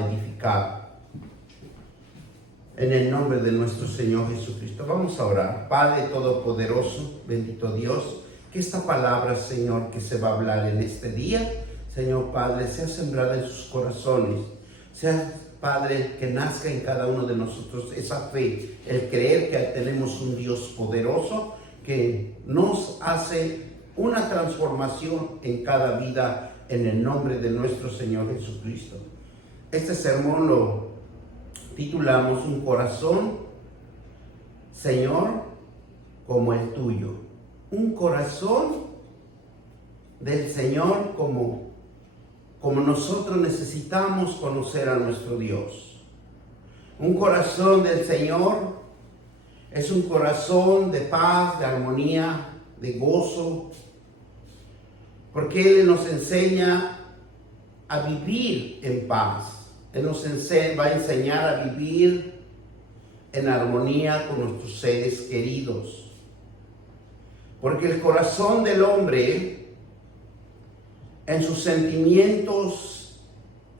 edificar. En el nombre de nuestro Señor Jesucristo, vamos a orar. Padre Todopoderoso, bendito Dios, que esta palabra, Señor, que se va a hablar en este día, Señor Padre, sea sembrada en sus corazones, sea, Padre, que nazca en cada uno de nosotros esa fe, el creer que tenemos un Dios poderoso que nos hace una transformación en cada vida, en el nombre de nuestro Señor Jesucristo. Este sermón lo titulamos Un corazón, Señor, como el tuyo. Un corazón del Señor como nosotros necesitamos conocer a nuestro Dios. Un corazón del Señor es un corazón de paz, de armonía, de gozo, porque Él nos enseña a vivir en paz. Él nos va a enseñar a vivir en armonía con nuestros seres queridos. Porque el corazón del hombre, en sus sentimientos,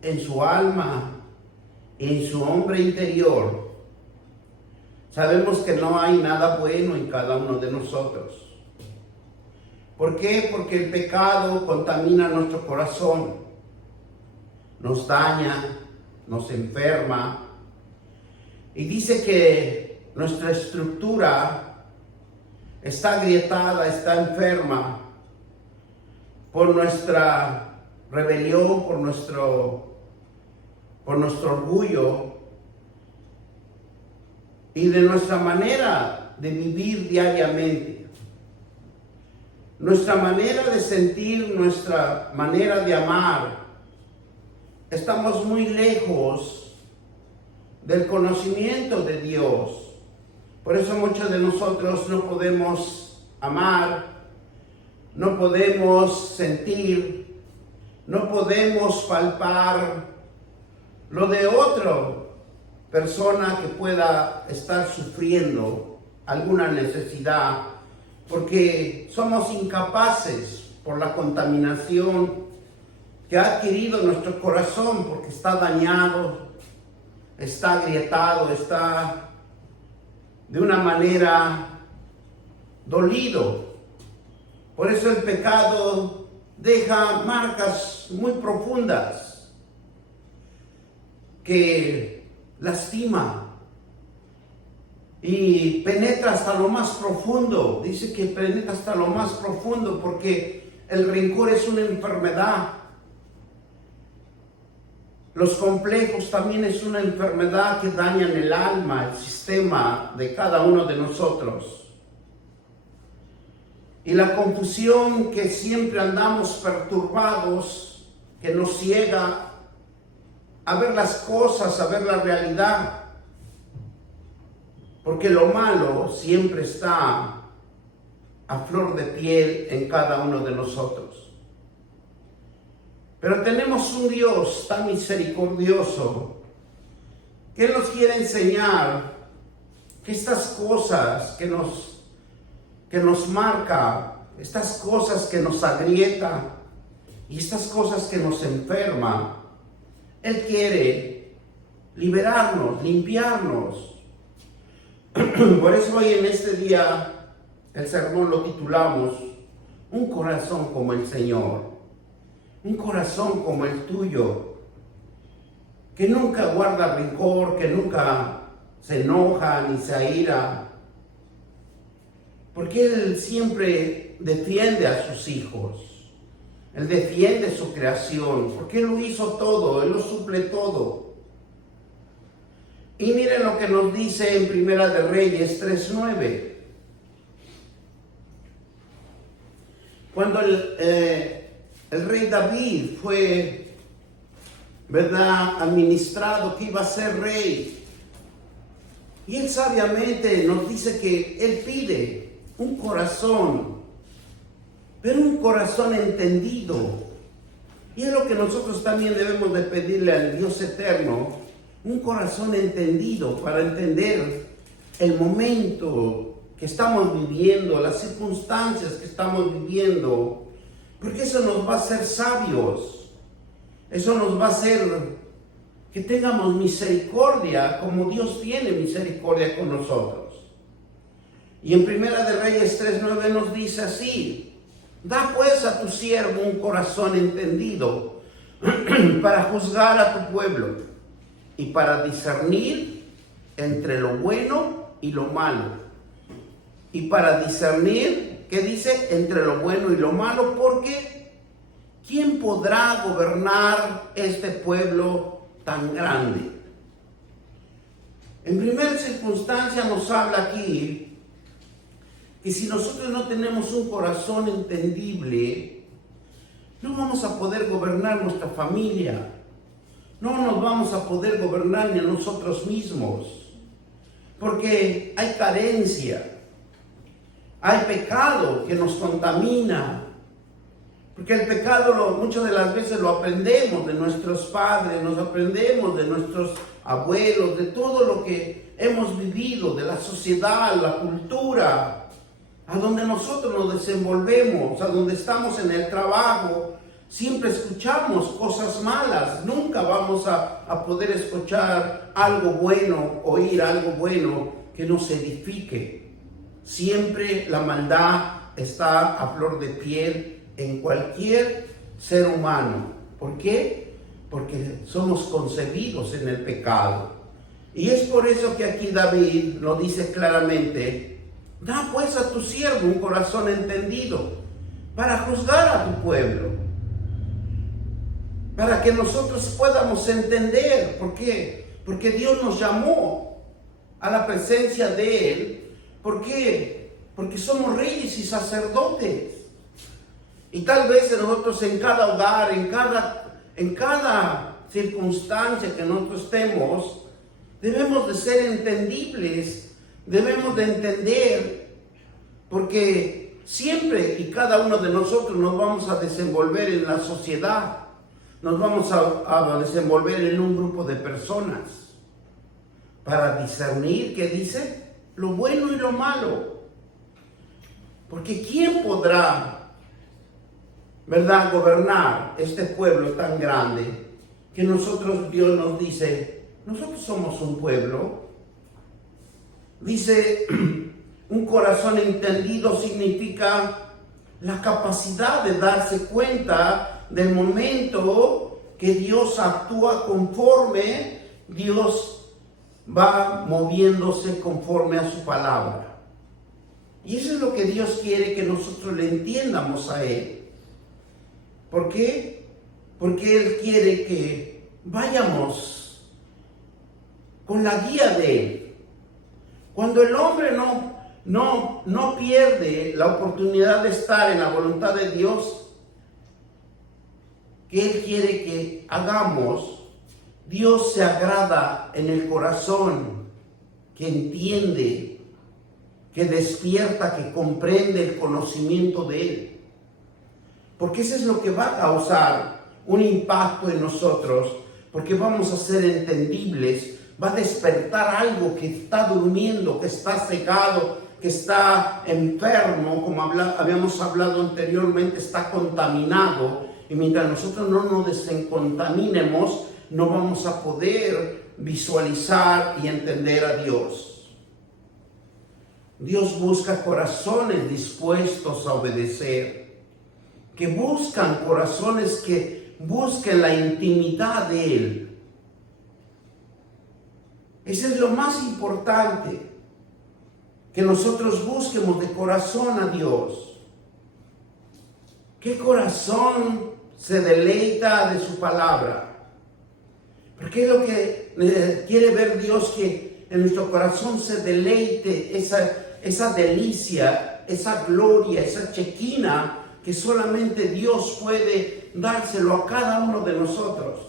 en su alma, en su hombre interior, sabemos que no hay nada bueno en cada uno de nosotros. ¿Por qué? Porque el pecado contamina nuestro corazón, nos daña, nos enferma, y dice que nuestra estructura está agrietada, está enferma por nuestra rebelión, por nuestro orgullo y de nuestra manera de vivir diariamente, nuestra manera de sentir, nuestra manera de amar. Estamos muy lejos del conocimiento de Dios. Por eso muchos de nosotros no podemos amar, no podemos sentir, no podemos palpar lo de otra persona que pueda estar sufriendo alguna necesidad, porque somos incapaces por la contaminación que ha adquirido nuestro corazón, porque está dañado, está agrietado, está de una manera dolido. Por eso el pecado deja marcas muy profundas que lastima y penetra hasta lo más profundo. Dice que penetra hasta lo más profundo porque el rencor es una enfermedad. Los complejos también es una enfermedad que dañan el alma, el sistema de cada uno de nosotros. Y la confusión que siempre andamos perturbados, que nos ciega a ver las cosas, a ver la realidad. Porque lo malo siempre está a flor de piel en cada uno de nosotros. Pero tenemos un Dios tan misericordioso que nos quiere enseñar que estas cosas que nos marca, estas cosas que nos agrieta y estas cosas que nos enferma, Él quiere liberarnos, limpiarnos. Por eso hoy en este día el sermón lo titulamos Un corazón como el Señor. Un corazón como el tuyo, que nunca guarda rencor, que nunca se enoja ni se aira, porque Él siempre defiende a sus hijos, Él defiende su creación, porque Él lo hizo todo, Él lo suple todo. Y miren lo que nos dice en Primera de Reyes 3:9. Cuando el rey David fue, ¿verdad?, administrado, que iba a ser rey. Y él sabiamente nos dice que él pide un corazón, pero un corazón entendido. Y es lo que nosotros también debemos de pedirle al Dios eterno, un corazón entendido para entender el momento que estamos viviendo, las circunstancias que estamos viviendo. Porque eso nos va a hacer sabios, eso nos va a hacer que tengamos misericordia como Dios tiene misericordia con nosotros. Y en Primera de Reyes 3:9 nos dice así: da pues a tu siervo un corazón entendido para juzgar a tu pueblo y para discernir entre lo bueno y lo malo. Y para discernir, ¿qué dice? Entre lo bueno y lo malo, porque ¿quién podrá gobernar este pueblo tan grande? En primera circunstancia nos habla aquí que si nosotros no tenemos un corazón entendible, no vamos a poder gobernar nuestra familia, no nos vamos a poder gobernar ni a nosotros mismos, porque hay carencia, hay pecado que nos contamina, porque el pecado muchas de las veces lo aprendemos de nuestros padres, nos aprendemos de nuestros abuelos, de todo lo que hemos vivido, de la sociedad, la cultura, a donde nosotros nos desenvolvemos, a donde estamos en el trabajo. Siempre escuchamos cosas malas, nunca vamos a poder escuchar algo bueno, oír algo bueno que nos edifique. Siempre la maldad está a flor de piel en cualquier ser humano. ¿Por qué? Porque somos concebidos en el pecado. Y es por eso que aquí David lo dice claramente: da pues a tu siervo un corazón entendido para juzgar a tu pueblo, para que nosotros podamos entender. ¿Por qué? Porque Dios nos llamó a la presencia de Él. ¿Por qué? Porque somos reyes y sacerdotes. Y tal vez nosotros en cada hogar, en cada circunstancia que nosotros estemos, debemos de ser entendibles, debemos de entender, porque siempre y cada uno de nosotros nos vamos a desenvolver en la sociedad, nos vamos a desenvolver en un grupo de personas para discernir, ¿qué dice? Lo bueno y lo malo. Porque ¿quién podrá, verdad, gobernar este pueblo tan grande que nosotros, Dios nos dice, nosotros somos un pueblo? Dice, un corazón entendido significa la capacidad de darse cuenta del momento que Dios actúa conforme Dios va moviéndose conforme a su palabra. Y eso es lo que Dios quiere que nosotros le entiendamos a Él. ¿Por qué? Porque Él quiere que vayamos con la guía de Él. Cuando el hombre no pierde la oportunidad de estar en la voluntad de Dios, que Él quiere que hagamos, Dios se agrada en el corazón que entiende, que despierta, que comprende el conocimiento de Él. Porque eso es lo que va a causar un impacto en nosotros, porque vamos a ser entendibles, va a despertar algo que está durmiendo, que está cegado, que está enfermo, como habíamos hablado anteriormente, está contaminado. Y mientras nosotros no nos desencontaminemos, no vamos a poder visualizar y entender a Dios. Dios busca corazones dispuestos a obedecer, que buscan corazones que busquen la intimidad de Él. Eso es lo más importante, que nosotros busquemos de corazón a Dios. ¿Qué corazón se deleita de su palabra? Porque es lo que quiere ver Dios, que en nuestro corazón se deleite esa delicia, esa gloria, esa chequina que solamente Dios puede dárselo a cada uno de nosotros.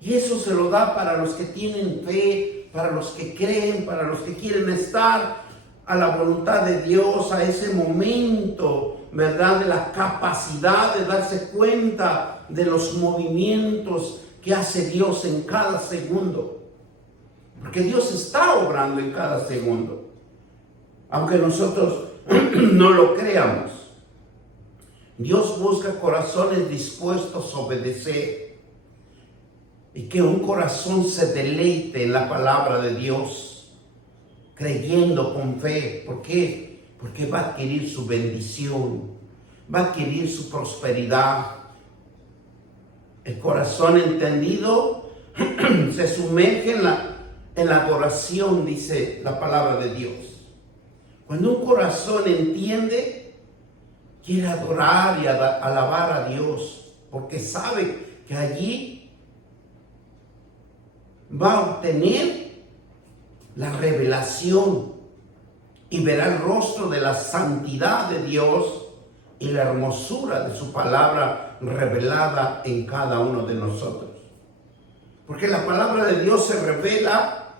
Y eso se lo da para los que tienen fe, para los que creen, para los que quieren estar a la voluntad de Dios, a ese momento, ¿verdad?, de la capacidad de darse cuenta de los movimientos que hace Dios en cada segundo. Porque Dios está obrando en cada segundo, aunque nosotros no lo creamos. Dios busca corazones dispuestos a obedecer. y que un corazón se deleite en la palabra de Dios, creyendo con fe. ¿Por qué? Porque va a adquirir su bendición, va a adquirir su prosperidad. El corazón entendido se sumerge en la adoración, dice la palabra de Dios. Cuando un corazón entiende, quiere adorar y alabar a Dios, porque sabe que allí va a obtener la revelación y verá el rostro de la santidad de Dios y la hermosura de su palabra revelada en cada uno de nosotros. Porque la palabra de Dios se revela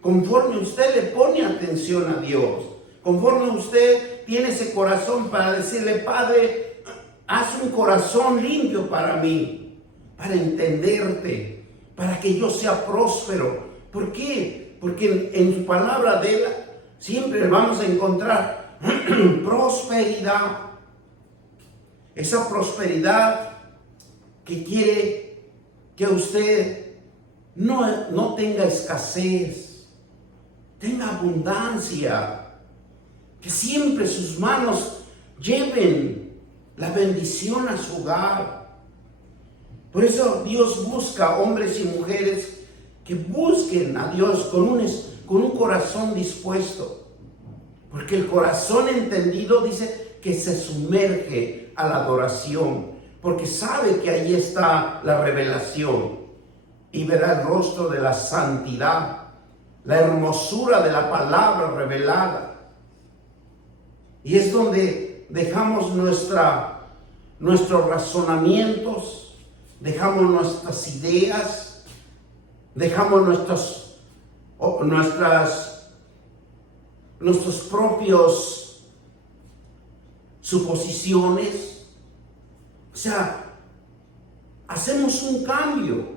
conforme usted le pone atención a Dios, conforme usted tiene ese corazón para decirle: Padre, haz un corazón limpio para mí, para entenderte, para que yo sea próspero. ¿Por qué? Porque en su palabra de él siempre vamos a encontrar prosperidad. Esa prosperidad que quiere que usted no tenga escasez, tenga abundancia, que siempre sus manos lleven la bendición a su hogar. Por eso Dios busca hombres y mujeres que busquen a Dios con un corazón dispuesto. Porque el corazón entendido dice que se sumerge a la adoración, porque sabe que ahí está la revelación y verá el rostro de la santidad, la hermosura de la palabra revelada. Y es donde dejamos nuestros razonamientos, dejamos nuestras ideas, dejamos nuestros propios suposiciones. O sea, hacemos un cambio.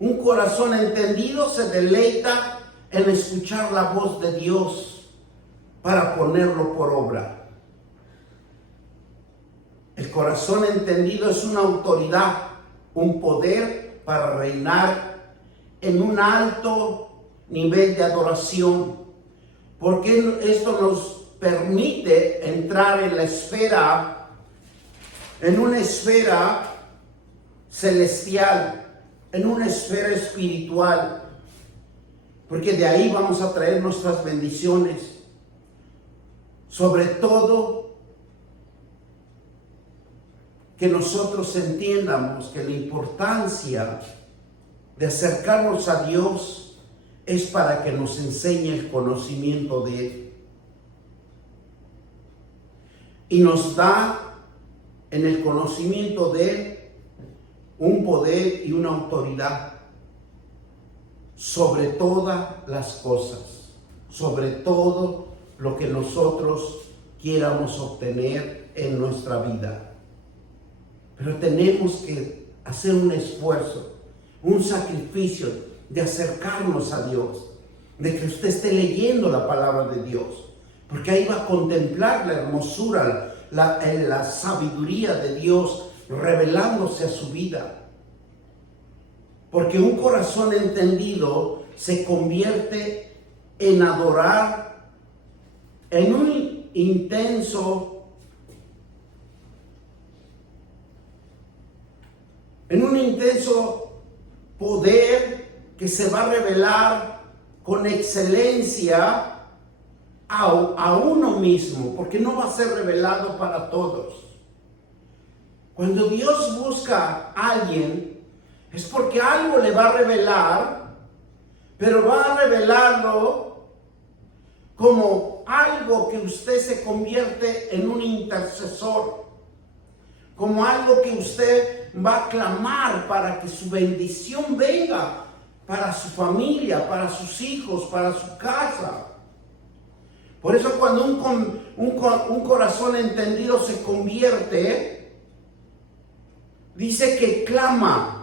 Un corazón entendido se deleita en escuchar la voz de Dios para ponerlo por obra. El corazón entendido es una autoridad, un poder para reinar en un alto nivel de adoración, porque esto nos permite entrar en una esfera celestial, en una esfera espiritual, porque de ahí vamos a traer nuestras bendiciones. Sobre todo, que nosotros entiendamos que la importancia de acercarnos a Dios es para que nos enseñe el conocimiento de Él. Y nos da en el conocimiento de Él un poder y una autoridad sobre todas las cosas, sobre todo lo que nosotros quieramos obtener en nuestra vida. Pero tenemos que hacer un esfuerzo, un sacrificio de acercarnos a Dios, de que usted esté leyendo la palabra de Dios, porque ahí va a contemplar la hermosura, la sabiduría de Dios revelándose a su vida. Porque un corazón entendido se convierte en adorar, en un intenso poder que se va a revelar con excelencia a uno mismo, porque no va a ser revelado para todos. Cuando Dios busca a alguien, es porque algo le va a revelar, pero va a revelarlo como algo que usted se convierte en un intercesor, como algo que usted va a clamar para que su bendición venga para su familia, para sus hijos, para su casa. Por eso cuando un corazón entendido se convierte, dice que clama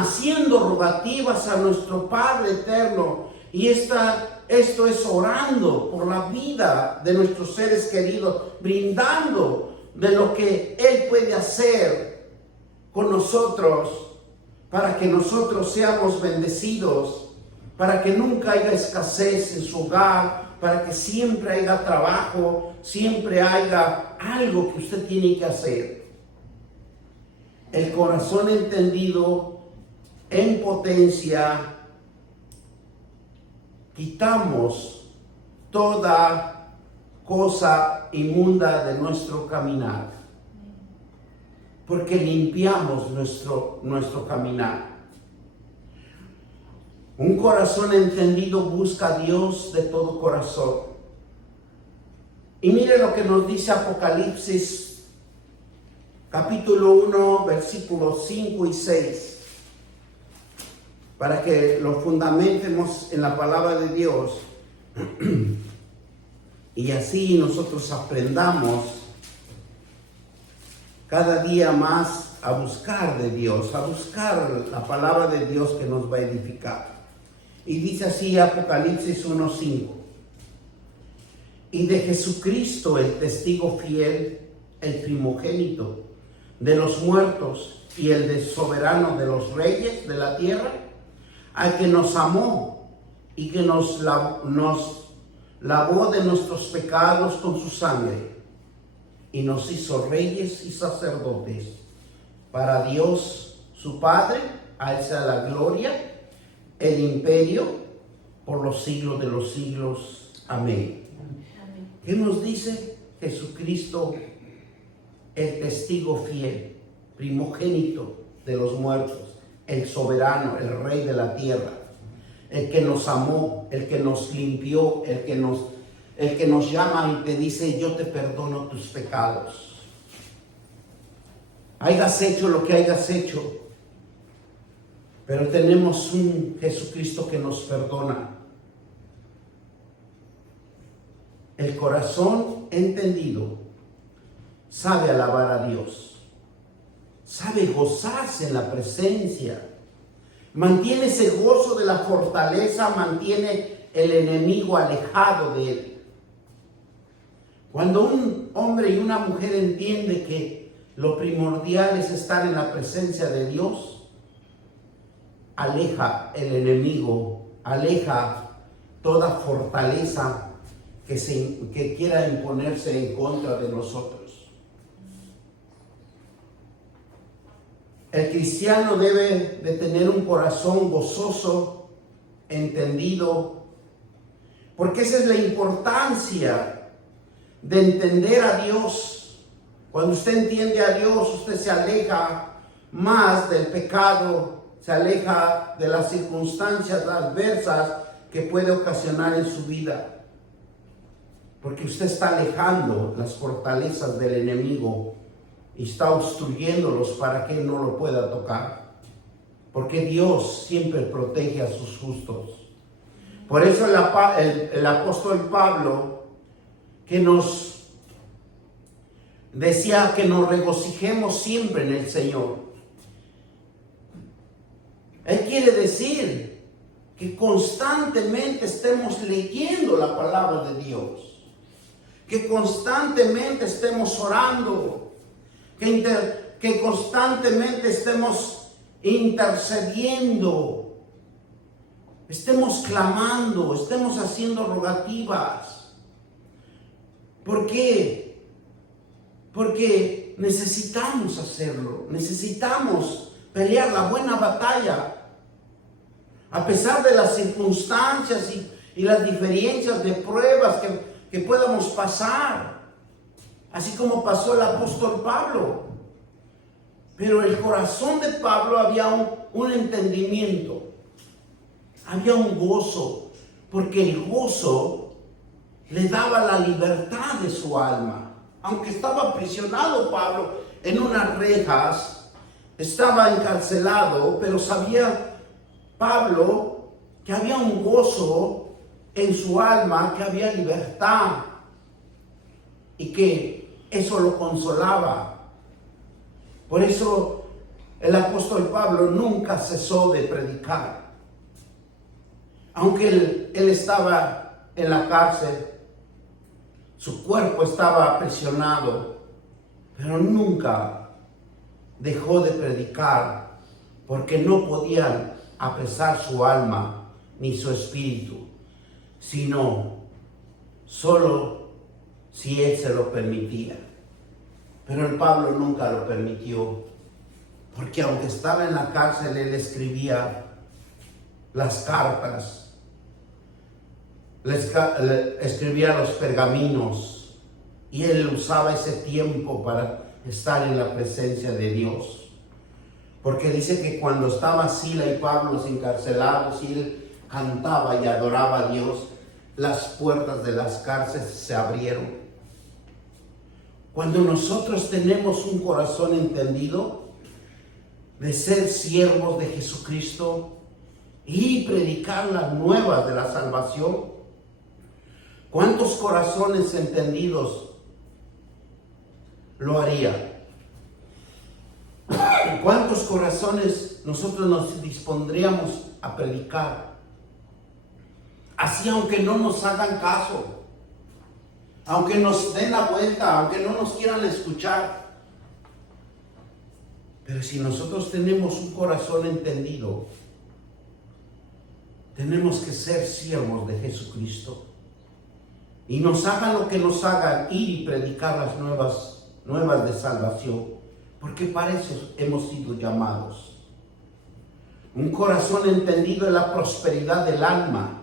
haciendo rogativas a nuestro Padre eterno. Y esto es orando por la vida de nuestros seres queridos, brindando de lo que Él puede hacer con nosotros, para que nosotros seamos bendecidos, para que nunca haya escasez en su hogar, para que siempre haya trabajo, siempre haya algo que usted tiene que hacer. El corazón entendido en potencia, quitamos toda cosa inmunda de nuestro caminar, porque limpiamos nuestro caminar. Un corazón entendido busca a Dios de todo corazón. Y mire lo que nos dice Apocalipsis, capítulo 1, versículos 5 y 6, para que lo fundamentemos en la palabra de Dios y así nosotros aprendamos cada día más a buscar de Dios, a buscar la palabra de Dios que nos va a edificar. Y dice así Apocalipsis 1:5: y de Jesucristo, el testigo fiel, el primogénito de los muertos y el de soberano de los reyes de la tierra, al que nos amó y que nos lavó de nuestros pecados con su sangre y nos hizo reyes y sacerdotes para Dios su Padre. A él sea la gloria, el imperio por los siglos de los siglos. Amén. Amén. ¿Qué nos dice? Jesucristo, el testigo fiel, primogénito de los muertos, el soberano, el rey de la tierra, el que nos amó, el que nos limpió, el que nos llama y te dice: yo te perdono tus pecados. Hayas hecho lo que hayas hecho, pero tenemos un Jesucristo que nos perdona. El corazón entendido sabe alabar a Dios, sabe gozarse en la presencia, mantiene ese gozo de la fortaleza, mantiene el enemigo alejado de él. Cuando un hombre y una mujer entiende que lo primordial es estar en la presencia de Dios, aleja el enemigo, aleja toda fortaleza que quiera imponerse en contra de nosotros. El cristiano debe de tener un corazón gozoso, entendido, porque esa es la importancia de entender a Dios. Cuando usted entiende a Dios, usted se aleja más del pecado, se aleja de las circunstancias adversas que puede ocasionar en su vida, porque usted está alejando las fortalezas del enemigo y está obstruyéndolos para que él no lo pueda tocar, porque Dios siempre protege a sus justos. Por eso el apóstol Pablo, que nos decía que nos regocijemos siempre en el Señor, él quiere decir que constantemente estemos leyendo la palabra de Dios, que constantemente estemos orando, que constantemente estemos intercediendo, estemos clamando, estemos haciendo rogativas. ¿Por qué? Porque necesitamos hacerlo, necesitamos pelear la buena batalla. A pesar de las circunstancias y las diferencias de pruebas que podamos pasar, así como pasó el apóstol Pablo. Pero el corazón de Pablo había un entendimiento, había un gozo, porque el gozo le daba la libertad de su alma. Aunque estaba aprisionado Pablo en unas rejas, estaba encarcelado, pero sabía Pablo que había un gozo en su alma, que había libertad y que eso lo consolaba. Por eso el apóstol Pablo nunca cesó de predicar. Aunque él estaba en la cárcel, su cuerpo estaba aprisionado, pero nunca dejó de predicar, porque no podían apresar su alma ni su espíritu, sino solo si Él se lo permitía. Pero el Pablo nunca lo permitió, porque aunque estaba en la cárcel, él escribía las cartas, escribía los pergaminos, y él usaba ese tiempo para estar en la presencia de Dios. Porque dice que cuando estaban Sila y Pablo encarcelados y él cantaba y adoraba a Dios, las puertas de las cárceles se abrieron. Cuando nosotros tenemos un corazón entendido de ser siervos de Jesucristo y predicar las nuevas de la salvación, ¿cuántos corazones entendidos lo haría? ¿Cuántos corazones nosotros nos dispondríamos a predicar? Así, aunque no nos hagan caso, aunque nos den la vuelta, aunque no nos quieran escuchar. Pero si nosotros tenemos un corazón entendido, tenemos que ser siervos de Jesucristo. Y nos hagan lo que nos hagan, ir y predicar las nuevas de salvación. Porque para eso hemos sido llamados. Un corazón entendido en la prosperidad del alma.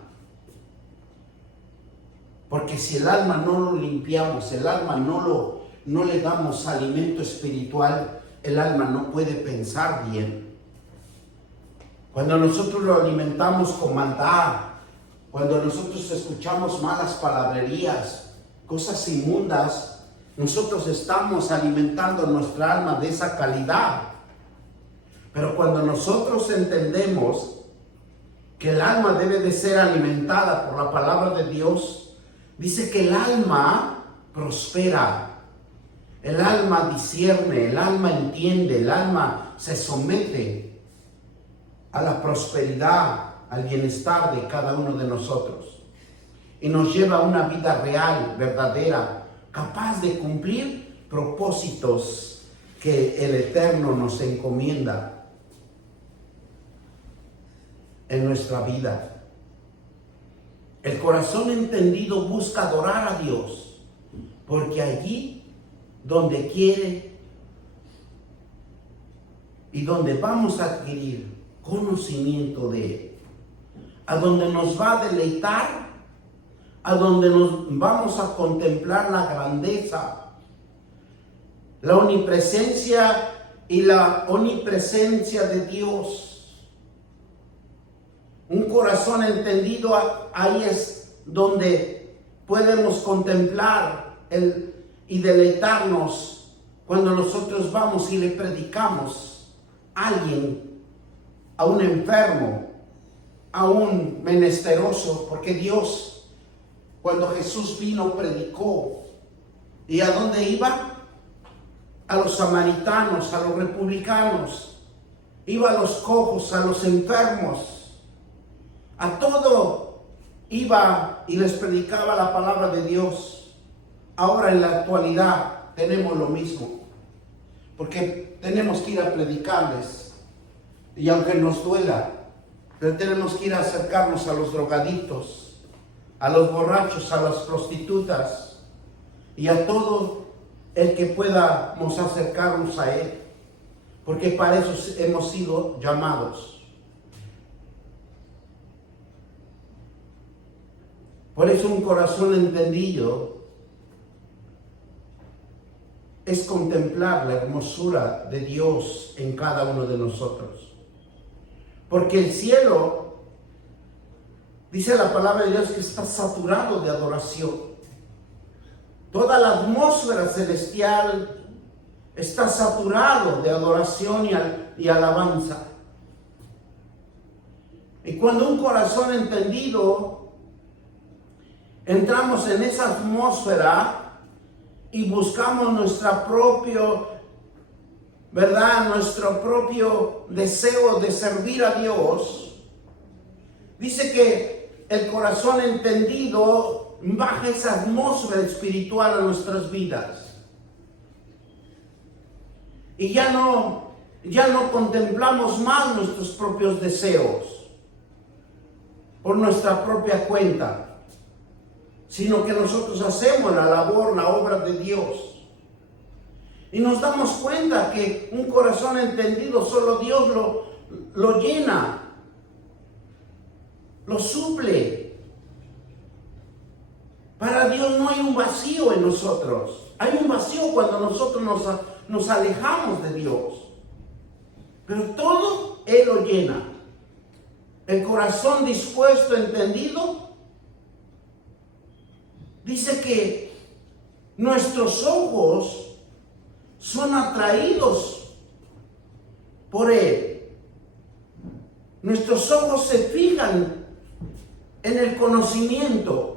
Porque si el alma no lo limpiamos, el alma no le damos alimento espiritual, el alma no puede pensar bien. Cuando nosotros lo alimentamos con maldad, cuando nosotros escuchamos malas palabrerías, cosas inmundas, nosotros estamos alimentando nuestra alma de esa calidad. Pero cuando nosotros entendemos que el alma debe de ser alimentada por la palabra de Dios, dice que el alma prospera, el alma discierne, el alma entiende, el alma se somete a la prosperidad, al bienestar de cada uno de nosotros. Y nos lleva a una vida real, verdadera, capaz de cumplir propósitos que el Eterno nos encomienda en nuestra vida. El corazón entendido busca adorar a Dios, porque allí donde quiere y donde vamos a adquirir conocimiento de Él, a donde nos va a deleitar, a donde nos vamos a contemplar la grandeza, la omnipresencia y la omnipresencia de Dios. Un corazón entendido, ahí es donde podemos contemplar y deleitarnos cuando nosotros vamos y le predicamos a alguien, a un enfermo, a un menesteroso, porque Dios, cuando Jesús vino, predicó. ¿Y a dónde iba? A los samaritanos, a los republicanos. Iba a los cojos, a los enfermos. A todo iba y les predicaba la palabra de Dios. Ahora en la actualidad tenemos lo mismo. Porque tenemos que ir a predicarles. Y aunque nos duela, pero tenemos que ir a acercarnos a los drogadictos, a los borrachos, a las prostitutas y a todo el que podamos acercarnos a Él, porque para eso hemos sido llamados. Por eso un corazón entendido es contemplar la hermosura de Dios en cada uno de nosotros, porque el cielo, dice la palabra de Dios, que está saturado de adoración. Toda la atmósfera celestial está saturado de adoración y alabanza. Y cuando un corazón entendido, entramos en esa atmósfera y buscamos nuestro propio deseo de servir a Dios, dice que el corazón entendido baja esa atmósfera espiritual a nuestras vidas. Y ya no ya no contemplamos más nuestros propios deseos por nuestra propia cuenta, sino que nosotros hacemos la labor, la obra de Dios. Y nos damos cuenta que un corazón entendido solo Dios lo llena, lo suple. Para Dios no hay un vacío en nosotros. Hay un vacío cuando nosotros nos alejamos de Dios. Pero todo Él lo llena. El corazón dispuesto, entendido, dice que nuestros ojos son atraídos por Él. Nuestros ojos se fijan en el conocimiento.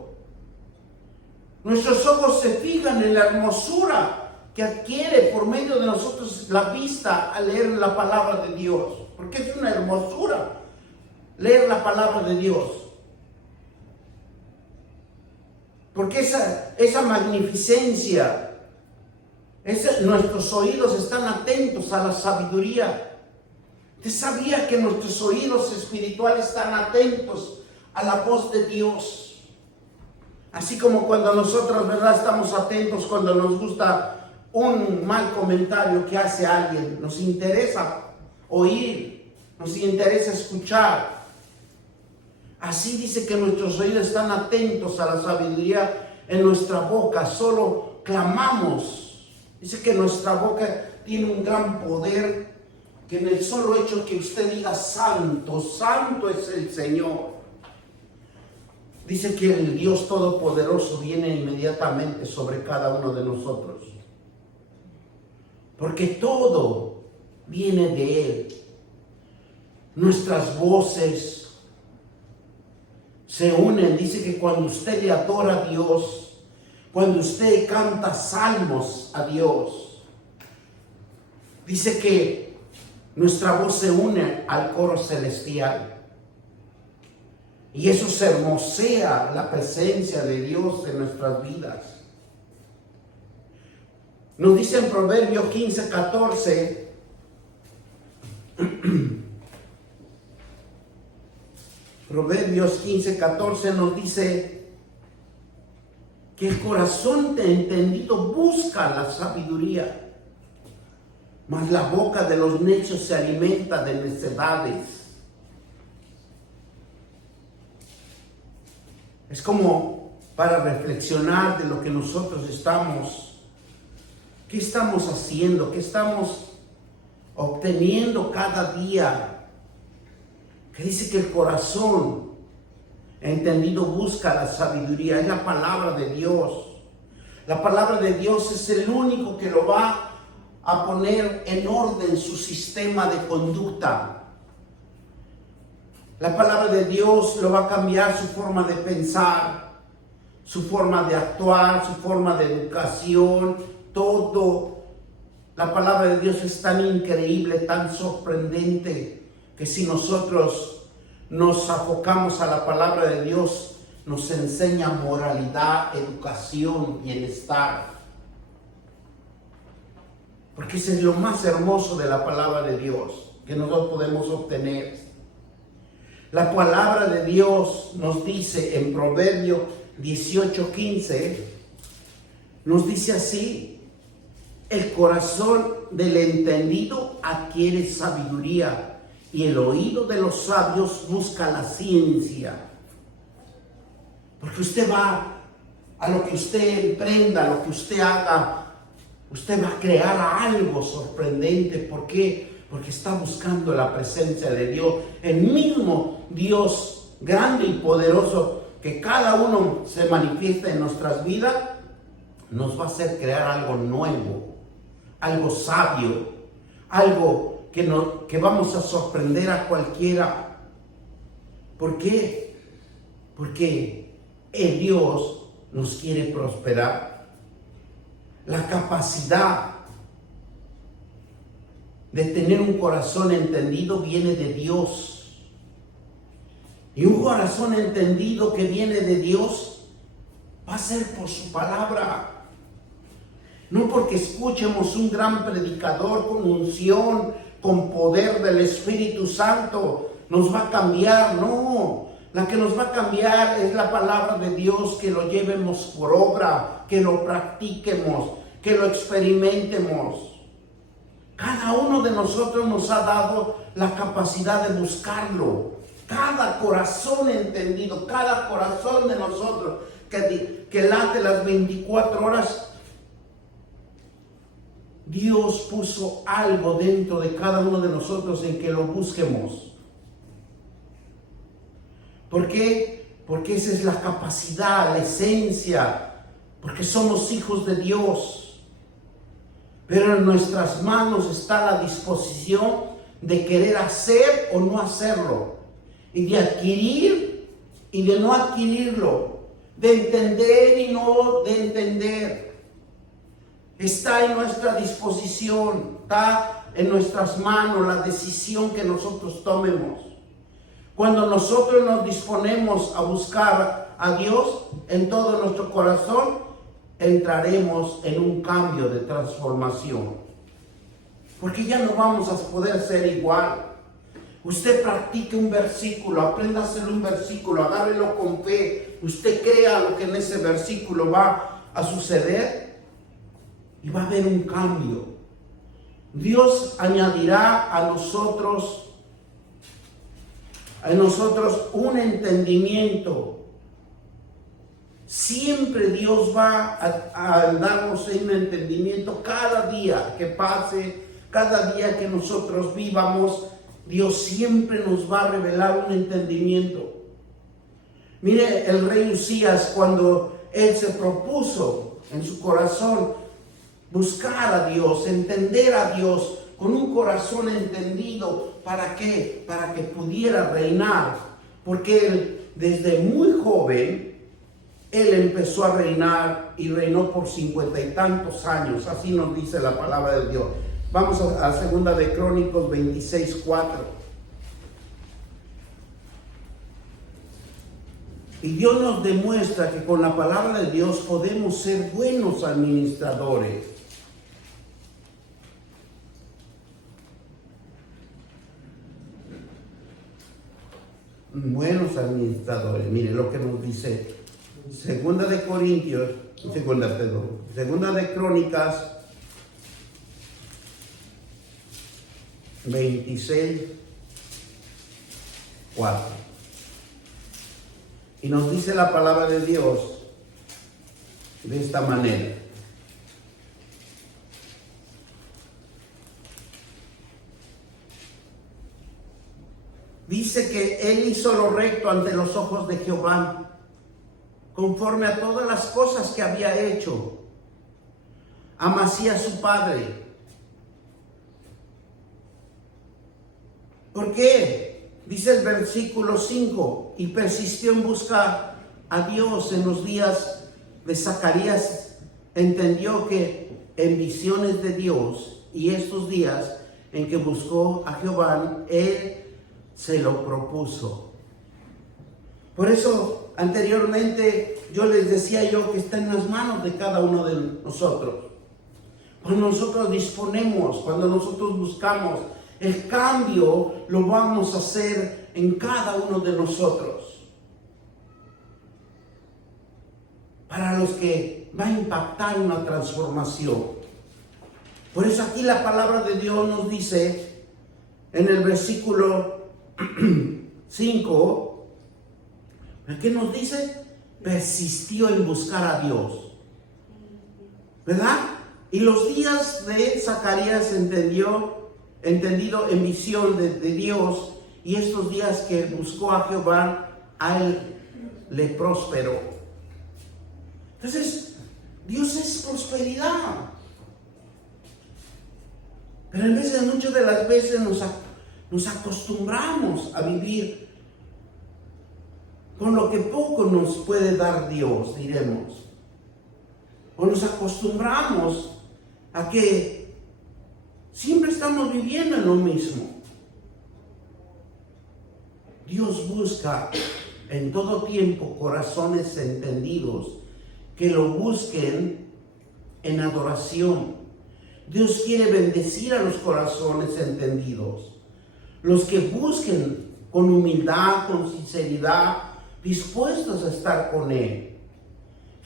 Nuestros ojos se fijan en la hermosura que adquiere por medio de nosotros la vista al leer la palabra de Dios. Porque es una hermosura leer la palabra de Dios. Porque esa magnificencia, nuestros oídos están atentos a la sabiduría. ¿Usted sabía que nuestros oídos espirituales están atentos a la voz de Dios? Así como cuando nosotros, ¿verdad?, estamos atentos cuando nos gusta un mal comentario que hace alguien. Nos interesa oír, nos interesa escuchar. Así dice que nuestros oídos están atentos a la sabiduría en nuestra boca. Solo clamamos. Dice que nuestra boca tiene un gran poder, que en el solo hecho que usted diga santo, santo es el Señor. Dice que el Dios Todopoderoso viene inmediatamente sobre cada uno de nosotros. Porque todo viene de Él. Nuestras voces se unen. Dice que cuando usted le adora a Dios, cuando usted canta salmos a Dios, dice que nuestra voz se une al coro celestial. Y eso se hermosea la presencia de Dios en nuestras vidas. Nos dice en Proverbios 15:14, Proverbios 15:14 nos dice que el corazón entendido busca la sabiduría, mas la boca de los necios se alimenta de necedades. Es como para reflexionar de lo que nosotros ¿qué estamos haciendo? ¿Qué estamos obteniendo cada día? Que dice que el corazón entendido busca la sabiduría. Es la palabra de Dios. La palabra de Dios es el único que lo va a poner en orden su sistema de conducta. La palabra de Dios lo va a cambiar su forma de pensar, su forma de actuar, su forma de educación, todo. La palabra de Dios es tan increíble, tan sorprendente, que si nosotros nos enfocamos a la palabra de Dios, nos enseña moralidad, educación, bienestar. Porque eso es lo más hermoso de la palabra de Dios que nosotros podemos obtener. La palabra de Dios nos dice en Proverbios 18:15, nos dice así: el corazón del entendido adquiere sabiduría y el oído de los sabios busca la ciencia. Porque usted va a lo que usted emprenda, a lo que usted haga, usted va a crear algo sorprendente. ¿Por qué? Porque está buscando la presencia de Dios. El mismo Dios grande y poderoso que cada uno se manifiesta en nuestras vidas, nos va a hacer crear algo nuevo, algo sabio, algo que vamos a sorprender a cualquiera. ¿Por qué? Porque el Dios nos quiere prosperar. La capacidad de tener un corazón entendido viene de Dios. Y un corazón entendido que viene de Dios va a ser por su palabra. No porque escuchemos un gran predicador con unción, con poder del Espíritu Santo nos va a cambiar. No, la que nos va a cambiar es la palabra de Dios, que lo llevemos por obra, que lo practiquemos, que lo experimentemos. Cada uno de nosotros nos ha dado la capacidad de buscarlo. Cada corazón entendido, cada corazón de nosotros que late las 24 horas, Dios puso algo dentro de cada uno de nosotros en que lo busquemos. ¿Por qué? Porque esa es la capacidad, la esencia, porque somos hijos de Dios. Pero en nuestras manos está la disposición de querer hacer o no hacerlo, y de adquirir y de no adquirirlo, de entender y no de entender. Está en nuestra disposición, está en nuestras manos la decisión que nosotros tomemos. Cuando nosotros nos disponemos a buscar a Dios en todo nuestro corazón, entraremos en un cambio de transformación, porque ya no vamos a poder ser igual. Usted practique un versículo, aprenda a hacer un versículo, agárrelo con fe, usted crea lo que en ese versículo va a suceder y va a haber un cambio. Dios añadirá a nosotros un entendimiento. Siempre Dios va a darnos un entendimiento cada día que pase, cada día que nosotros vivamos. Dios siempre nos va a revelar un entendimiento. Mire, el rey Usías, cuando él se propuso en su corazón buscar a Dios, entender a Dios con un corazón entendido, ¿para qué? Para que pudiera reinar, porque él desde muy joven él empezó a reinar y reinó por 50 y tantos años. Así nos dice la palabra de Dios. Vamos a Segunda de Crónicos 26:4. Y Dios nos demuestra que con la palabra de Dios podemos ser buenos administradores. Buenos administradores. Mire lo que nos dice Segunda de Crónicas 26:4. Y nos dice la palabra de Dios de esta manera. Dice que él hizo lo recto ante los ojos de Jehová, conforme a todas las cosas que había hecho Amasías su padre. ¿Por qué? Dice el versículo 5, y persistió en buscar a Dios en los días de Zacarías. Entendió que en visiones de Dios y estos días en que buscó a Jehová, él se lo propuso. Por eso anteriormente yo les decía que está en las manos de cada uno de nosotros. Cuando nosotros disponemos, cuando nosotros buscamos, el cambio lo vamos a hacer en cada uno de nosotros. Para los que va a impactar una transformación. Por eso aquí la palabra de Dios nos dice en el versículo 5, ¿qué nos dice? Persistió en buscar a Dios, ¿verdad? Y los días de Zacarías entendido en visión de Dios, y estos días que buscó a Jehová, a él le prosperó. Entonces, Dios es prosperidad. Pero en vez de muchas de las veces nos acostumbramos a vivir con lo que poco nos puede dar Dios, diremos. O nos acostumbramos a que siempre estamos viviendo en lo mismo. Dios busca en todo tiempo corazones entendidos que lo busquen en adoración, Dios quiere bendecir a los corazones entendidos, los que busquen con humildad, con sinceridad, dispuestos a estar con Él.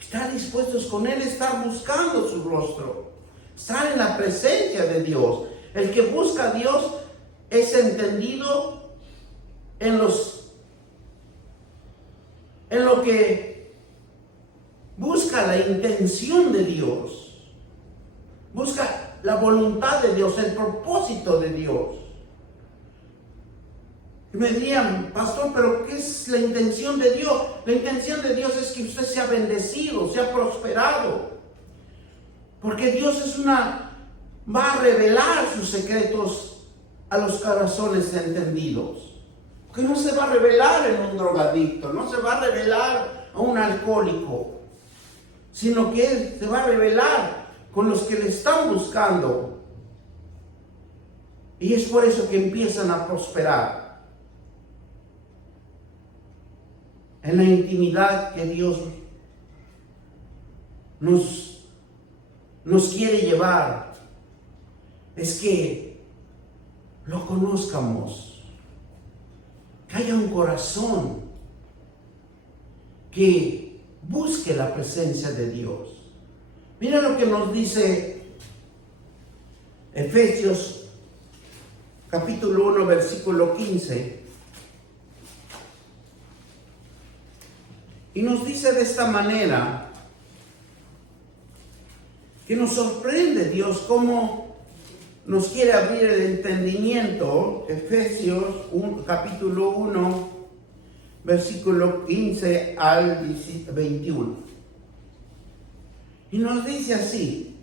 Estar dispuestos con Él, estar buscando su rostro, estar en la presencia de Dios. El que busca a Dios es entendido en lo que busca la intención de Dios, busca la voluntad de Dios, el propósito de Dios. Y me dirían, pastor, pero ¿qué es la intención de Dios? La intención de Dios es que usted sea bendecido, sea prosperado, porque Dios va a revelar sus secretos a los corazones entendidos. Que no se va a revelar en un drogadicto, no se va a revelar a un alcohólico, sino que Él se va a revelar con los que le están buscando. Y es por eso que empiezan a prosperar en la intimidad que Dios nos quiere llevar. Es que lo conozcamos, que haya un corazón que busque la presencia de Dios. Mira lo que nos dice Efesios capítulo 1, versículo 15. Y nos dice de esta manera, que nos sorprende Dios cómo nos quiere abrir el entendimiento. Efesios capítulo 1, versículo 15 al 21. Y nos dice así: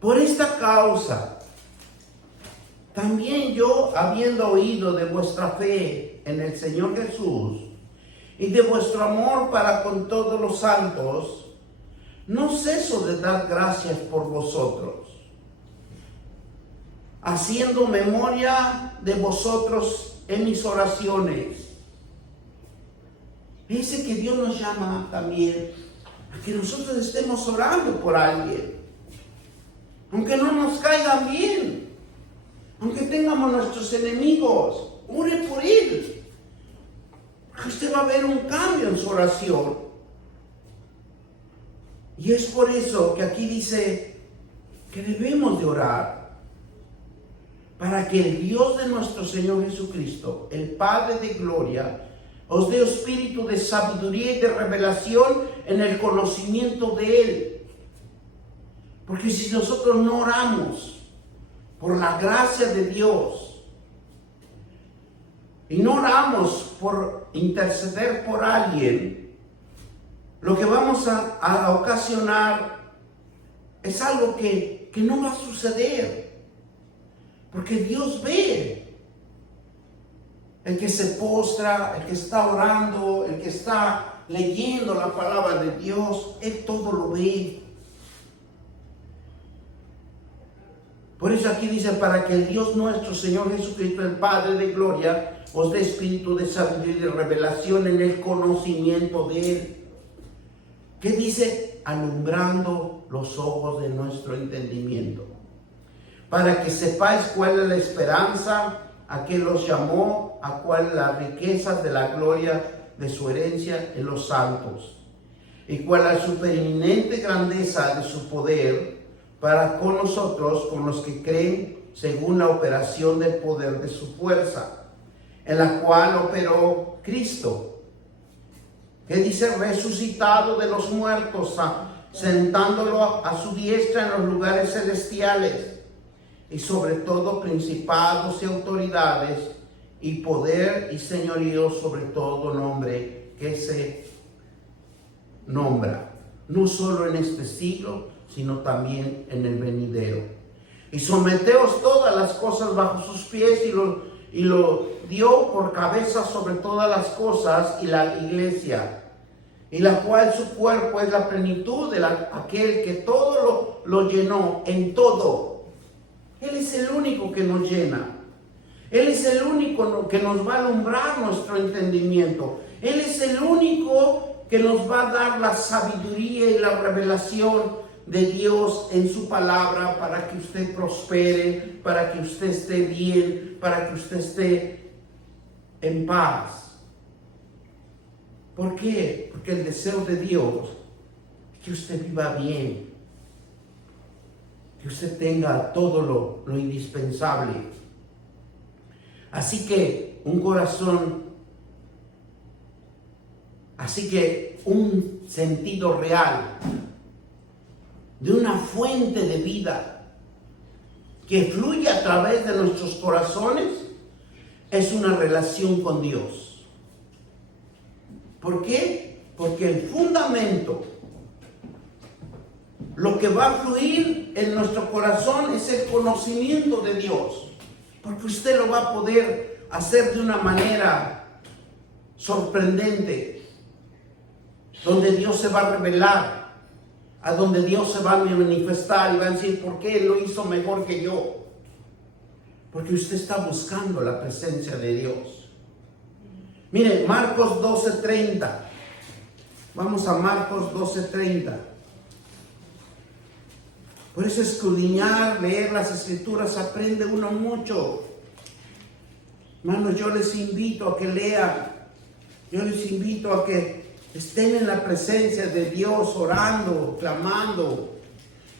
por esta causa, también yo, habiendo oído de vuestra fe en el Señor Jesús y de vuestro amor para con todos los santos, no ceso de dar gracias por vosotros, haciendo memoria de vosotros en mis oraciones. Dice que Dios nos llama también a que nosotros estemos orando por alguien, aunque no nos caigan bien, aunque tengamos nuestros enemigos. Ore por él, porque usted va a ver un cambio en su oración. Y es por eso que aquí dice que debemos de orar, para que el Dios de nuestro Señor Jesucristo, el Padre de gloria, os dé espíritu de sabiduría y de revelación en el conocimiento de Él. Porque si nosotros no oramos por la gracia de Dios, y no oramos por interceder por alguien, lo que vamos a ocasionar es algo que no va a suceder. Porque Dios ve el que se postra, el que está orando, el que está leyendo la palabra de Dios. Él todo lo ve. Por eso aquí dice, para que el Dios nuestro Señor Jesucristo, el Padre de gloria, os dé espíritu de sabiduría y de revelación en el conocimiento de Él. ¿Qué dice? Alumbrando los ojos de nuestro entendimiento, para que sepáis cuál es la esperanza a que los llamó, a cuál las riquezas de la gloria de su herencia en los santos, y cuál la supereminente grandeza de su poder para con nosotros, con los que creen, según la operación del poder de su fuerza, en la cual operó Cristo, que dice, resucitado de los muertos, sentándolo a su diestra en los lugares celestiales, y sobre todo principados y autoridades, y poder y señorío sobre todo nombre que se nombra, no solo en este siglo, sino también en el venidero. Y someteos todas las cosas bajo sus pies, y lo dio por cabeza sobre todas las cosas, y la iglesia, y la cual su cuerpo es la plenitud de aquel que todo lo llenó en todo. Él es el único que nos llena. Él es el único que nos va a alumbrar nuestro entendimiento. Él es el único que nos va a dar la sabiduría y la revelación de Dios en su palabra para que usted prospere, para que usted esté bien, para que usted esté en paz. ¿Por qué? Porque el deseo de Dios es que usted viva bien, que usted tenga todo lo indispensable. Así que un sentido real de una fuente de vida que fluye a través de nuestros corazones es una relación con Dios. ¿Por qué? Porque el fundamento, lo que va a fluir en nuestro corazón es el conocimiento de Dios. Porque usted lo va a poder hacer de una manera sorprendente, donde Dios se va a revelar, a donde Dios se va a manifestar y va a decir, ¿por qué Él lo hizo mejor que yo? Porque usted está buscando la presencia de Dios. Mire, Marcos 12:30. Vamos a Marcos 12:30. Por eso escudriñar, leer las Escrituras, aprende uno mucho. Hermanos, yo les invito a que lean. Yo les invito a que estén en la presencia de Dios, orando, clamando.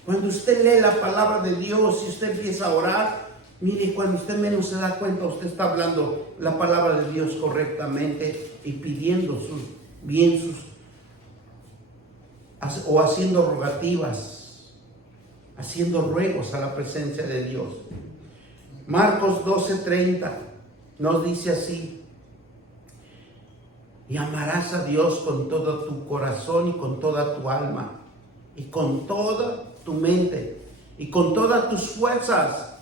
Cuando usted lee la palabra de Dios y usted empieza a orar, mire, cuando usted menos se da cuenta, usted está hablando la palabra de Dios correctamente y pidiendo o haciendo rogativas, haciendo ruegos a la presencia de Dios. Marcos 12:30 nos dice así: y amarás a Dios con todo tu corazón y con toda tu alma y con toda tu mente y con todas tus fuerzas.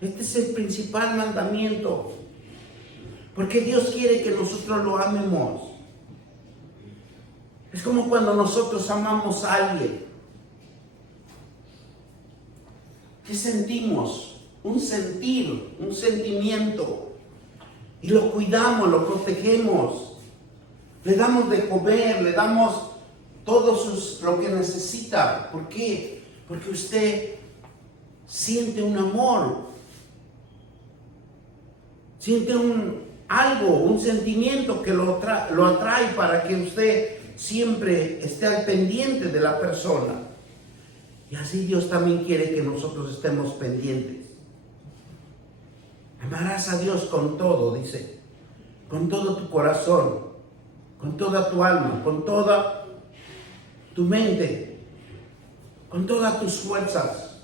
Este es el principal mandamiento, porque Dios quiere que nosotros lo amemos. Es como cuando nosotros amamos a alguien. ¿Qué sentimos? Un sentir, un sentimiento. Y lo cuidamos, lo protegemos. Le damos de comer, le damos todo lo que necesita. ¿Por qué? Porque usted siente un amor. Siente un sentimiento que lo atrae para que usted siempre esté al pendiente de la persona. Y así Dios también quiere que nosotros estemos pendientes. Amarás a Dios con todo, dice, con todo tu corazón, con toda tu alma, con toda tu mente, con todas tus fuerzas.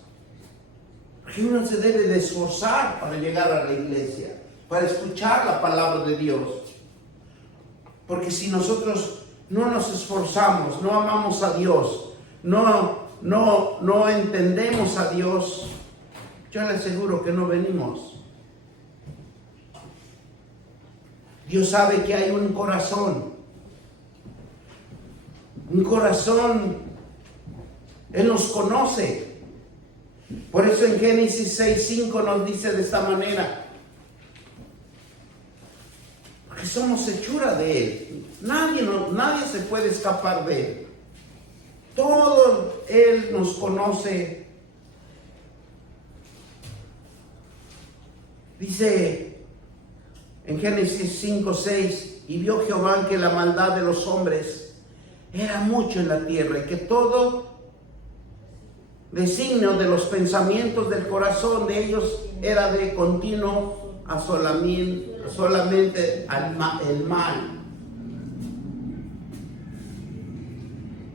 Porque uno se debe de esforzar para llegar a la iglesia, para escuchar la palabra de Dios. Porque si nosotros no nos esforzamos, no amamos a Dios, no entendemos a Dios, yo le aseguro que no venimos. Dios sabe que hay un corazón, Él nos conoce. Por eso en Génesis 6:5 nos dice de esta manera: porque somos hechura de Él. Nadie se puede escapar de Él. Todo Él nos conoce. Dice en Génesis 5:6: y vio Jehová que la maldad de los hombres era mucho en la tierra, y que todo designio de los pensamientos del corazón de ellos era de continuo solamente el mal.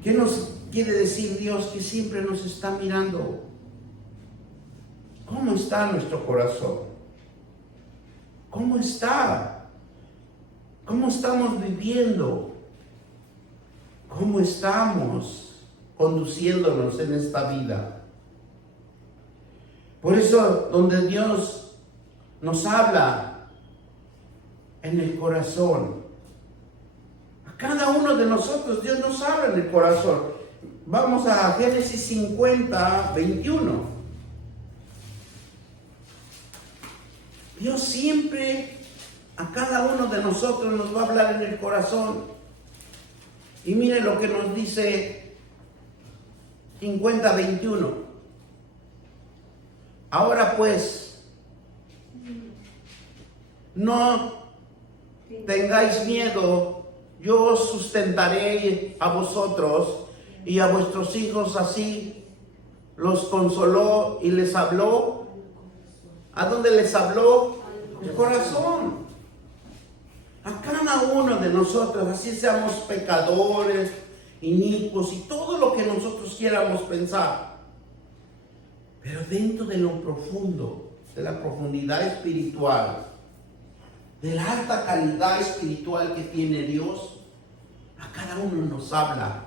¿Qué nos quiere decir Dios? Que siempre nos está mirando. ¿Cómo está nuestro corazón? ¿Cómo está? ¿Cómo estamos viviendo? ¿Cómo estamos conduciéndonos en esta vida? Por eso, donde Dios nos habla en el corazón, a cada uno de nosotros Dios nos habla en el corazón. Vamos a Génesis 50:21. Dios siempre a cada uno de nosotros nos va a hablar en el corazón. Y mire lo que nos dice 50:21. Ahora pues, no tengáis miedo, yo os sustentaré a vosotros y a vuestros hijos. Así los consoló y les habló. ¿A dónde les habló? El corazón. A cada uno de nosotros, así seamos pecadores, inicuos y todo lo que nosotros quieramos pensar. Pero dentro de lo profundo, de la profundidad espiritual, de la alta calidad espiritual que tiene Dios, a cada uno nos habla.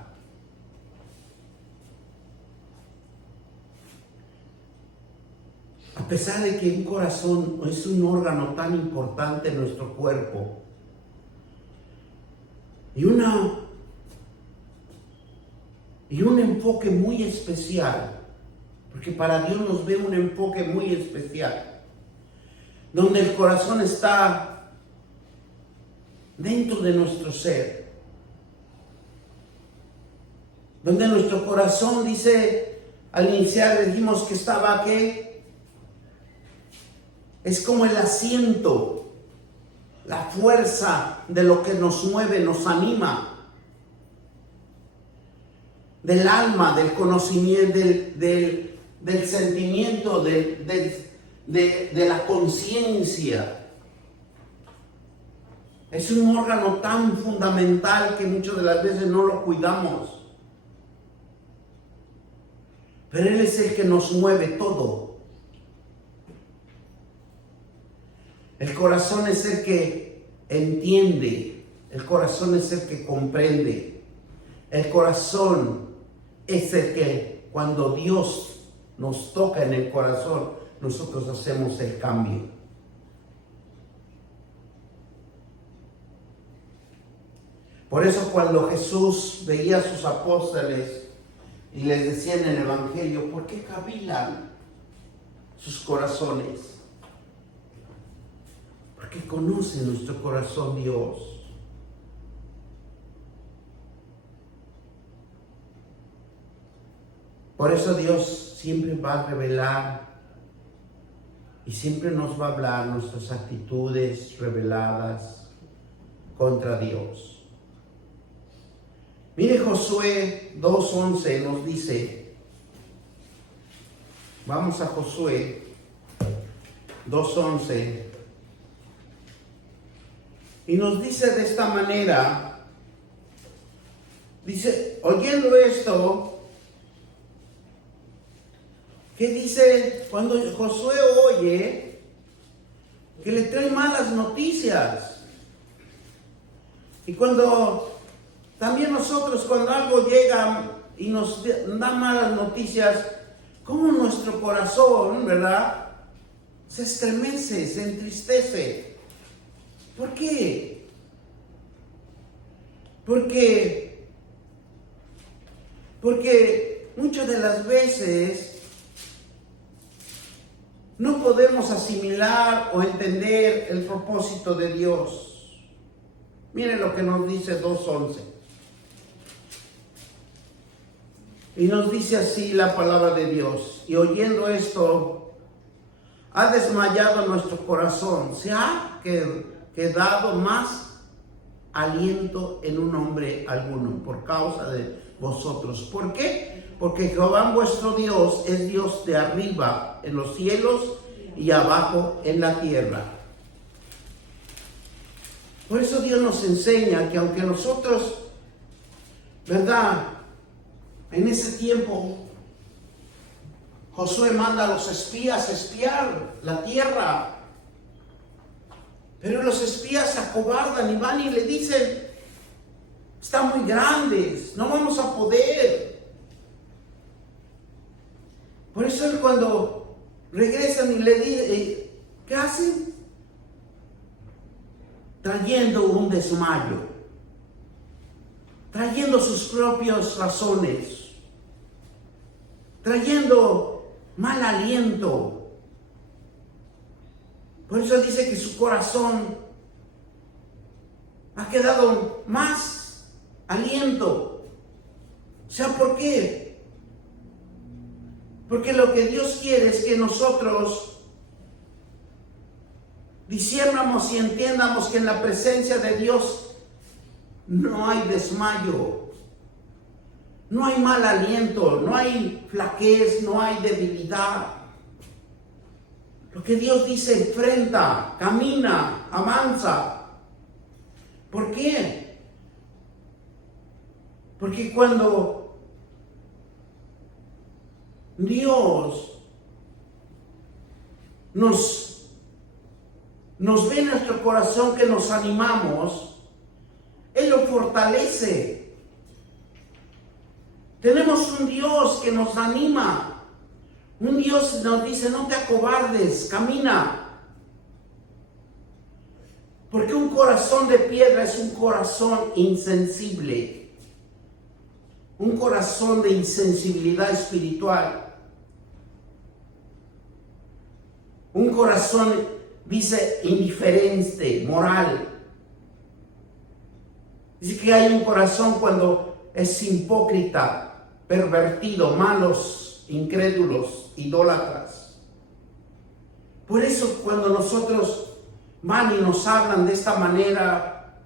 A pesar de que un corazón es un órgano tan importante en nuestro cuerpo, y un enfoque muy especial, porque para Dios nos ve un enfoque muy especial, donde el corazón está dentro de nuestro ser, donde nuestro corazón, dice, al iniciar dijimos que estaba, ¿qué? Es como el asiento, la fuerza de lo que nos mueve, nos anima, del alma, del conocimiento, del sentimiento, de la conciencia. Es un órgano tan fundamental que muchas de las veces no lo cuidamos. Pero Él es el que nos mueve todo. El corazón es el que entiende, el corazón es el que comprende, el corazón es el que cuando Dios nos toca en el corazón, nosotros hacemos el cambio. Por eso cuando Jesús veía a sus apóstoles y les decía en el Evangelio, ¿por qué cavilan sus corazones? Porque conoce nuestro corazón Dios. Por eso Dios siempre va a revelar y siempre nos va a hablar nuestras actitudes reveladas contra Dios. Mire, Josué 2:11 nos dice, vamos a Josué 2:11. Y nos dice de esta manera, dice, oyendo esto, ¿qué dice? Cuando Josué oye que le traen malas noticias. Y cuando también nosotros, cuando algo llega y nos da malas noticias, como nuestro corazón, ¿verdad? Se estremece, se entristece. ¿Por qué? Porque muchas de las veces no podemos asimilar o entender el propósito de Dios. Miren lo que nos dice 2:11. Y nos dice así la palabra de Dios. Y oyendo esto, ha desmayado nuestro corazón. Se ha quedado más aliento en un hombre alguno por causa de vosotros. ¿Por qué? Porque Jehová vuestro Dios es Dios de arriba en los cielos y abajo en la tierra. Por eso Dios nos enseña que aunque nosotros, ¿verdad? En ese tiempo Josué manda a los espías a espiar la tierra. Pero los espías se acobardan y van y le dicen, están muy grandes, no vamos a poder. Por eso él cuando regresan y le dicen, ¿qué hacen? Trayendo un desmayo, trayendo sus propias razones, trayendo mal aliento. Por eso dice que su corazón ha quedado más aliento. O sea, ¿por qué? Porque lo que Dios quiere es que nosotros disciernamos y entiendamos que en la presencia de Dios no hay desmayo, no hay mal aliento, no hay flaquez, no hay debilidad. Lo que Dios dice, enfrenta, camina, avanza. ¿Por qué? Porque cuando Dios nos ve en nuestro corazón que nos animamos, Él lo fortalece. Tenemos un Dios que nos anima. Un Dios que nos dice, no te acobardes, camina. Porque un corazón de piedra es un corazón insensible. Un corazón de insensibilidad espiritual. Un corazón, dice, indiferente, moral. Dice que hay un corazón cuando es hipócrita, pervertido, malos, incrédulos, idólatras. Por eso cuando nosotros van y nos hablan de esta manera,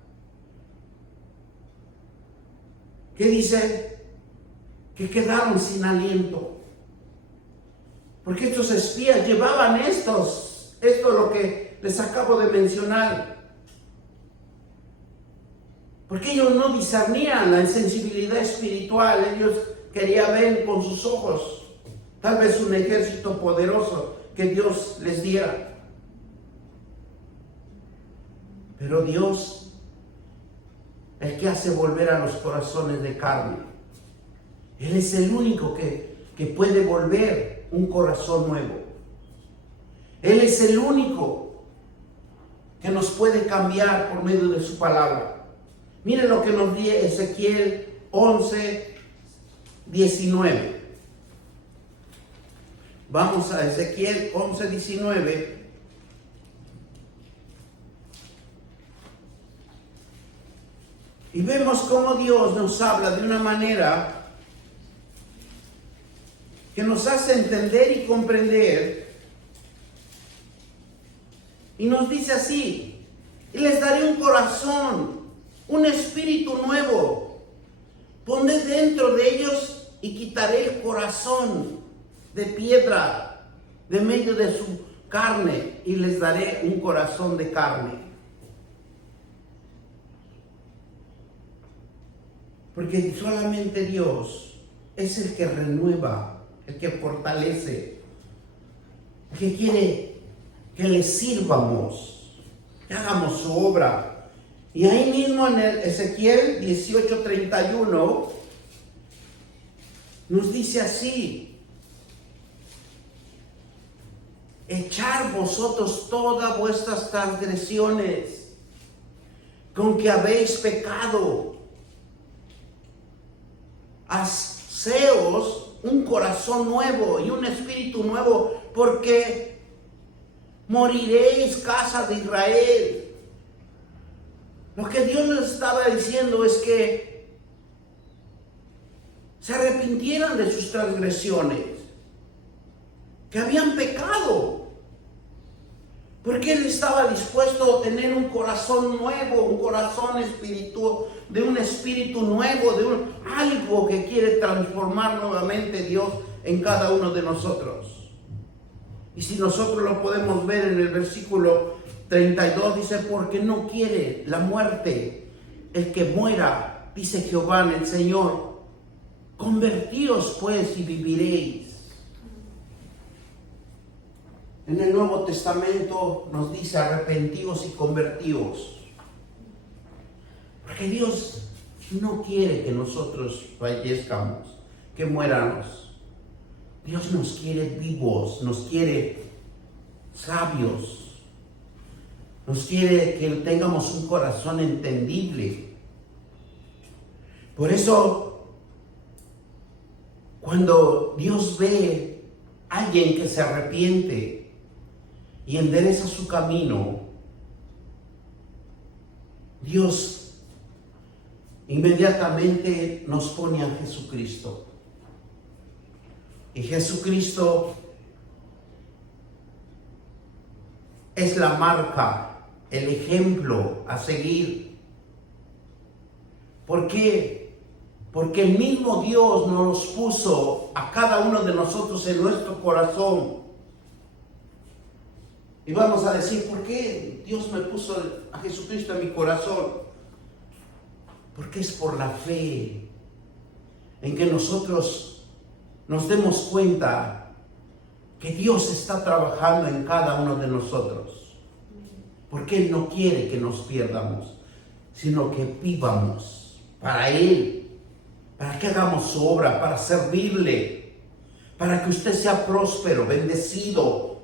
¿qué dice? Que quedaron sin aliento. Porque estos espías llevaban esto es lo que les acabo de mencionar. Porque ellos no discernían la insensibilidad espiritual, ellos querían ver con sus ojos, tal vez un ejército poderoso que Dios les diera. Pero Dios, el que hace volver a los corazones de carne, Él es el único que puede volver un corazón nuevo. Él es el único que nos puede cambiar por medio de su palabra. Miren lo que nos dice Ezequiel 11, 19. Vamos a Ezequiel 11, 19. Y vemos cómo Dios nos habla de una manera que nos hace entender y comprender. Y nos dice así: y les daré un corazón, un espíritu nuevo. Pondré dentro de ellos y quitaré el corazón de piedra de medio de su carne y les daré un corazón de carne. Porque solamente Dios es el que renueva, el que fortalece, el que quiere que le sirvamos, que hagamos su obra. Y ahí mismo en el Ezequiel 18:31 nos dice así: echar vosotros todas vuestras transgresiones con que habéis pecado, haceos un corazón nuevo y un espíritu nuevo, porque moriréis, casa de Israel. Lo que Dios les estaba diciendo es que se arrepintieran de sus transgresiones, que habían pecado, porque Él estaba dispuesto a tener un corazón nuevo, un corazón espiritual, de un espíritu nuevo, algo que quiere transformar nuevamente Dios en cada uno de nosotros. Y si nosotros lo podemos ver en el versículo 32, dice: porque no quiere la muerte el que muera, dice Jehová el Señor. Convertíos pues y viviréis. En el Nuevo Testamento nos dice: arrepentíos y convertíos. Porque Dios no quiere que nosotros fallezcamos, que muéramos. Dios nos quiere vivos, nos quiere sabios, nos quiere que tengamos un corazón entendible. Por eso, cuando Dios ve a alguien que se arrepiente y endereza su camino, Dios inmediatamente nos pone a Jesucristo. Y Jesucristo es la marca, el ejemplo a seguir. ¿Por qué? Porque el mismo Dios nos puso a cada uno de nosotros en nuestro corazón. Y vamos a decir, ¿por qué Dios me puso a Jesucristo en mi corazón? Porque es por la fe en que nosotros nos demos cuenta que Dios está trabajando en cada uno de nosotros. Porque Él no quiere que nos pierdamos, sino que vivamos para Él, para que hagamos su obra, para servirle, para que usted sea próspero, bendecido,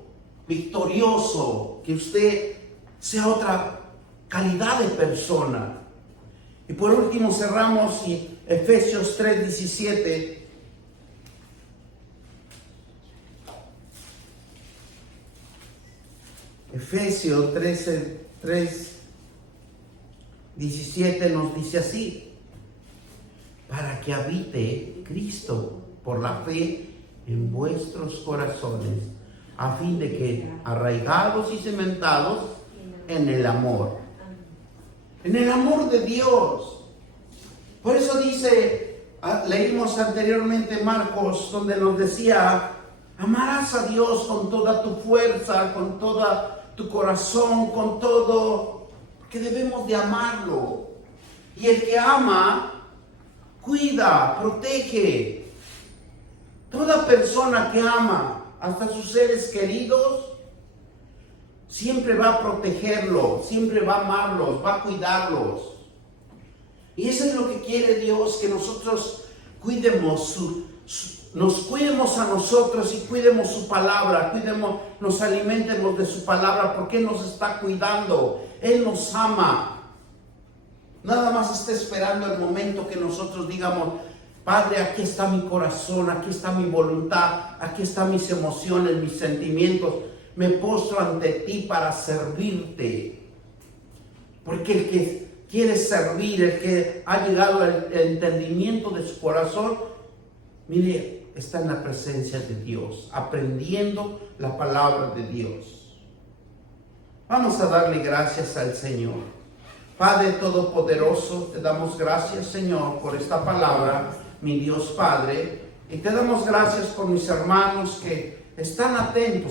victorioso, que usted sea otra calidad de persona. Y por último cerramos Efesios 3:17. Efesios 3:17 nos dice así: para que habite Cristo por la fe en vuestros corazones, a fin de que, arraigados y cimentados en el amor de Dios. Por eso dice, leímos anteriormente Marcos, donde nos decía: amarás a Dios con toda tu fuerza, con toda tu corazón, con todo, porque debemos de amarlo. Y el que ama, cuida, protege. Toda persona que ama hasta sus seres queridos, siempre va a protegerlos, siempre va a amarlos, va a cuidarlos. Y eso es lo que quiere Dios, que nosotros nos cuidemos a nosotros y cuidemos su palabra, nos alimentemos de su palabra, porque Él nos está cuidando, Él nos ama. Nada más está esperando el momento que nosotros digamos: Padre, aquí está mi corazón, aquí está mi voluntad, aquí están mis emociones, mis sentimientos. Me postro ante ti para servirte. Porque el que quiere servir, el que ha llegado al entendimiento de su corazón, mire, está en la presencia de Dios, aprendiendo la palabra de Dios. Vamos a darle gracias al Señor. Padre Todopoderoso, te damos gracias, Señor, por esta palabra, mi Dios Padre, y te damos gracias por mis hermanos que están atentos